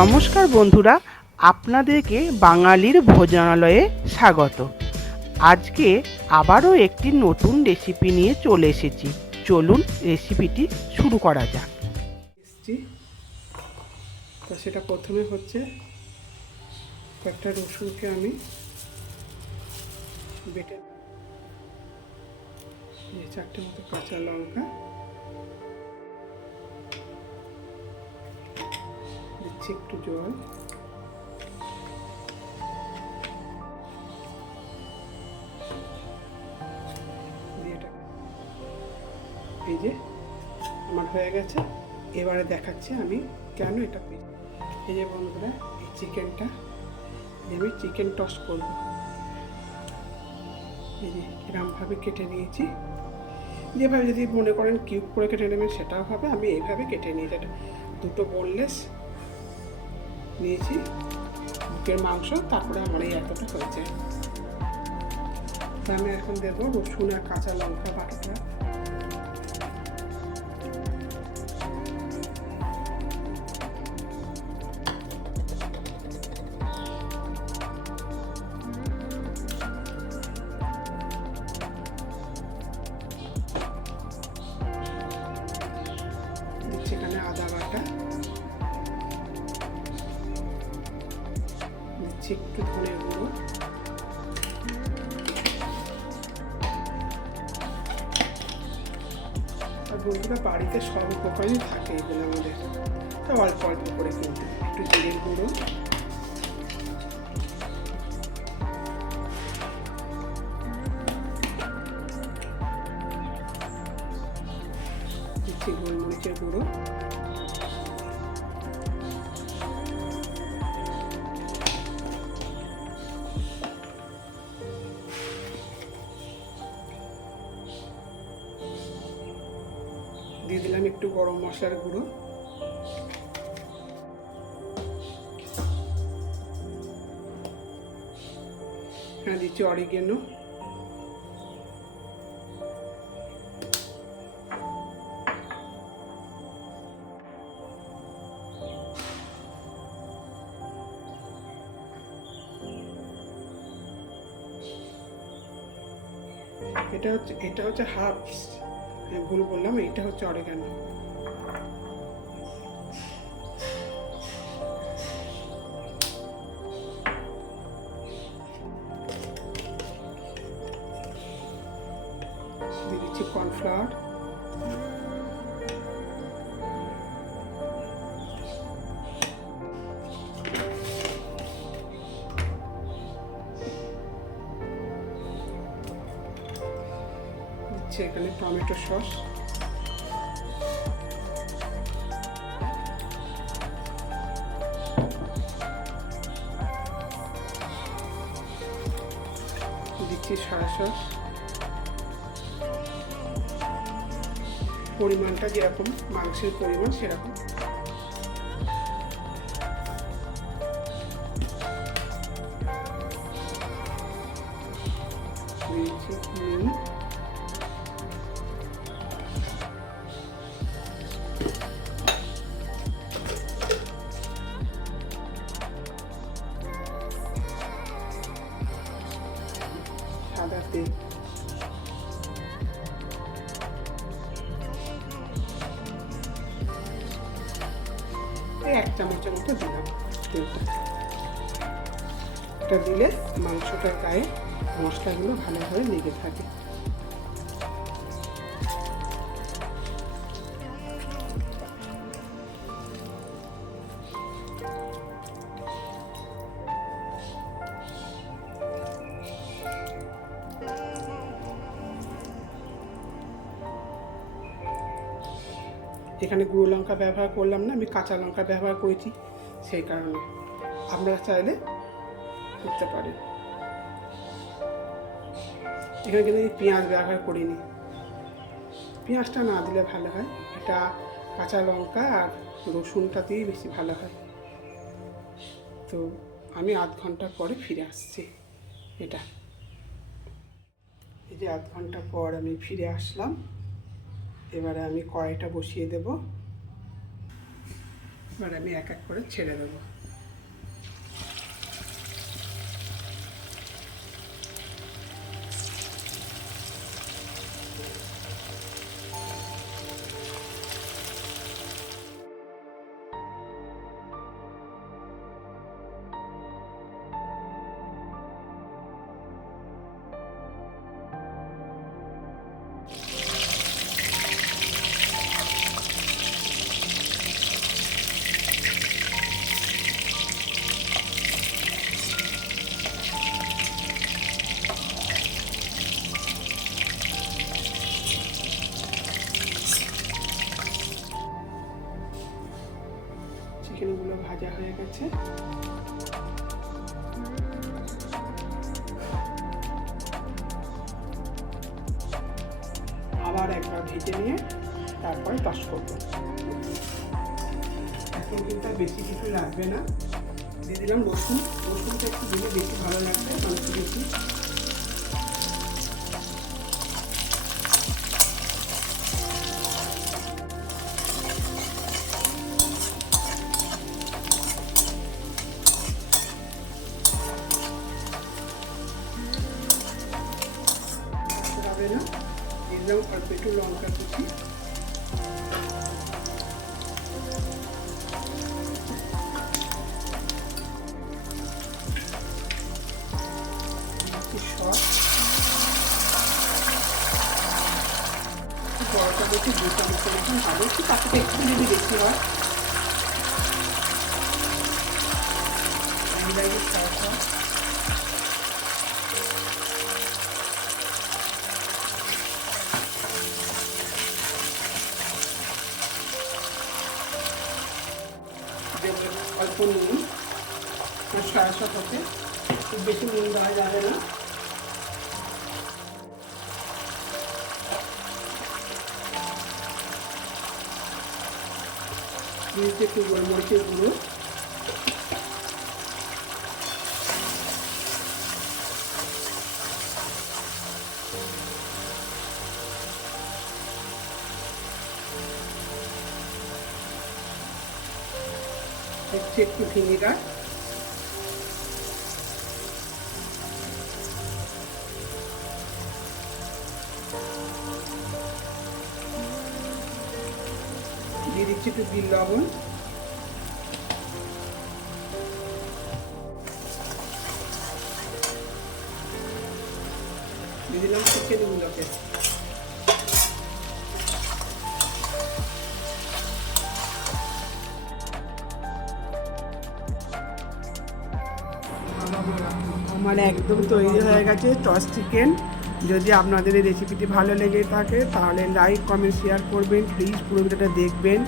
নমস্কার বন্ধুরা, আপনাদেরকে বাঙালির ভোজনালয়ে স্বাগত। আজকে আবারও একটি নতুন রেসিপি নিয়ে চলে এসেছি। চলুন রেসিপিটি শুরু করা যাক। তো সেটা প্রথমে হচ্ছে কয়েকটা রসুনকে আমি বেটে চারটে মতো কাঁচা লঙ্কা দিচ্ছি একটু জল। এই যে আমার হয়ে গেছে। এবারে দেখাচ্ছি আমি কেন এটা পেয়ে এই যে বন্ধুরা, এই চিকেনটা আমি চিকেন টস করব। এই যে এরমভাবে কেটে নিয়েছি। যেভাবে যদি মনে করেন কিউব করে কেটে নেবেন সেটাও হবে, আমি এইভাবে কেটে নিয়েছি এটা দুটো বোনলেস নিয়েছি বুকের মাংস, তারপরে আমার এই এতটা হয়েছে। আমি এখন দেবো রসুন আর কাঁচা লঙ্কা বাটাটা দিচ্ছি একটু ধনে গুঁড়ো আর বন্ধুরা, বাড়িতে সব উপকারই থাকে এগুলো আমাদের। তা অল্প অল্প করে কিন্তু একটু জিরের গুঁড়ো গোলমরিচের গুঁড়ো। দিয়ে দিলাম একটু গরম মশলার গুঁড়ো। হ্যাঁ দিচ্ছি অরিগেনো এটা হচ্ছে এটা হচ্ছে হাফ ভুল বললাম এইটা হচ্ছে অরেগানো দিয়ে কর্নফ্লাওয়ার দিচ্ছি এখানে টমেটো সস। দিচ্ছি সয়া সস। পরিমাণটা যেরকম মাংসের পরিমাণ সেরকম। এই এক চামচের মতো দিলাম। তেলটা দিলে মাংসটার গায়ে মশলাগুলো ভালোভাবে লেগে থাকে। এখানে গুঁড়ো লঙ্কা ব্যবহার করলাম না, আমি কাঁচা লঙ্কা ব্যবহার করেছি, সেই কারণে। আপনারা চাইলে করতে পারেন এখানে কিন্তু আমি পেঁয়াজ ব্যবহার করিনি। পেঁয়াজটা না দিলে ভালো হয়। এটা কাঁচা লঙ্কা আর রসুনটা দিয়েই বেশি ভালো হয়। তো আমি আধ ঘণ্টা পরে ফিরে আসছি। এটা। এই যে আধ ঘণ্টা পর আমি ফিরে আসলাম। এবারে আমি কড়াইটা বসিয়ে দেব। এবার আমি এক এক করে ছেড়ে দেবো। আছে আবার একবার ভেজে নিয়ে তারপরে পাশ করব। এখন কিন্তু আর বেশি কিছু লাগবে না। দিয়ে দিলাম রসুন। রসুনটা একটু দিলে বেশি ভালো লাগবে মাংস বেশি একটু লঙ্কা কুচি। বড়টা দেখি দু চামচের মতন হবে একটু তাতে একটু যদি বেশি হয়। হয় অল্প নুন সস হতে খুব বেশি নুন দেওয়া যাবে না। দিয়েছি একটু গোলমরিচের গুঁড়ো। দিচ্ছি একটু ভিনিগার দিয়ে দিচ্ছি একটু বিল লবণ। দিয়ে দিলাম চিকেনগুলোকে আমার একদম তৈরি হয়ে গেছে টস চিকেন। যদি আপনাদের এই রেসিপিটি ভালো লেগে থাকে, তাহলে লাইক কমেন্ট শেয়ার করবেন। প্লিজ পুরো ভিডিওটা দেখবেন।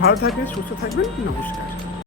ভালো থাকবেন, সুস্থ থাকবেন। নমস্কার।